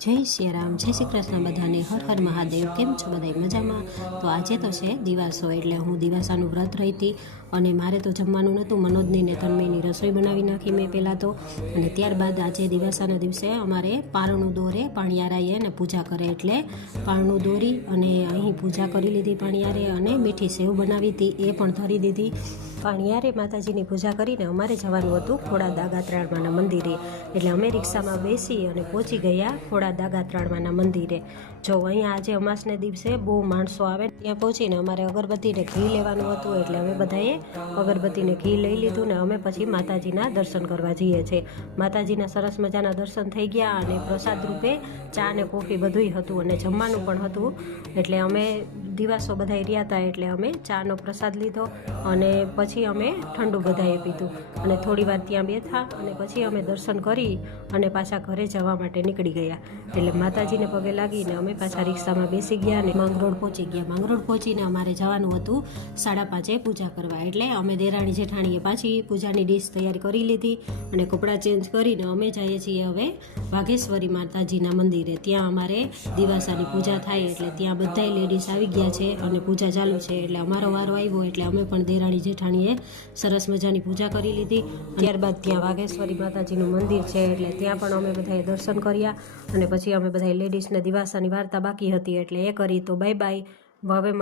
जय श्री राम, जय श्री कृष्ण बधाने हर हर महादेव। केम छो बधाई मजामां? तो आजे तो छे दिवाસો એટલે હું દિવાસાનું વ્રત રહી હતી અને મારે તો જમવાનું નહોતું। મનોજની ને તન્મયની રસોઈ બનાવી નાખી મેં પહેલાં તો, અને ત્યારબાદ આજે દિવાસાના દિવસે અમારે પારણું દોરે પાણિયારાએ અને પૂજા કરે એટલે પારણું દોરી અને અહીં પૂજા કરી લીધી પાણિયારે, અને મીઠી સેવ બનાવી હતી એ પણ ધરી દીધી। પાણિયારે માતાજીની પૂજા કરીને અમારે જવાનું હતું ખોડા દાગાત્રાળમાના મંદિરે, એટલે અમે રિક્ષામાં બેસી અને પહોંચી ગયા ખોડા દાગાત્રાળમાના મંદિરે। જો અહીંયા આજે અમાસને દિવસે બહુ માણસો આવે, ત્યાં પહોંચીને અમારે અગરબત્તીને ઘી લેવાનું હતું, એટલે અમે બધાએ અગરબત્તીને ઘી લઈ લીધું ને અમે પછી માતાજીના દર્શન કરવા જઈએ છીએ। માતાજીના સરસ મજાના દર્શન થઈ ગયા અને પ્રસાદ રૂપે ચા ને કોફી બધુંય હતું અને જમવાનું પણ હતું, એટલે અમે દિવાસો બધાય રહ્યા હતા એટલે અમે ચાનો પ્રસાદ લીધો અને પછી અમે ઠંડુ બધાએ પીધું અને થોડી વાર ત્યાં બેઠા અને પછી અમે દર્શન કરી અને પાછા ઘરે જવા માટે નીકળી ગયા। એટલે માતાજીને પગે લાગીને અમે પાછા રિક્ષામાં બેસી ગયા અને માંગરોળ પહોંચી ગયા। માંગરોળ પહોંચીને અમારે જવાનું હતું 5:30 પૂજા કરવા, એટલે અમે દેરાણી જેઠાણીએ પાછી પૂજાની ડીશ તૈયારી કરી લીધી અને કપડાં ચેન્જ કરીને અમે જઈએ છીએ હવે વાઘેશ્વરી માતાજીના મંદિરે। ત્યાં અમારે દિવાસાની પૂજા થાય એટલે ત્યાં બધાય લેડીઝ આવી ગયા છે અને પૂજા ચાલુ છે, એટલે અમારો વારો આવ્યો એટલે અમે પણ દેરાણી જેઠાણીએ સરસ મજાની પૂજા કરી લીધી। ત્યારબાદ ત્યાં વાઘેશ્વરી માતાજીનું મંદિર છે એટલે ત્યાં પણ અમે બધાએ દર્શન કર્યા અને પછી અમે બધા લેડીઝને દિવાસાની વાર્તા બાકી હતી એટલે એ કરી। તો બાય બાય, હવે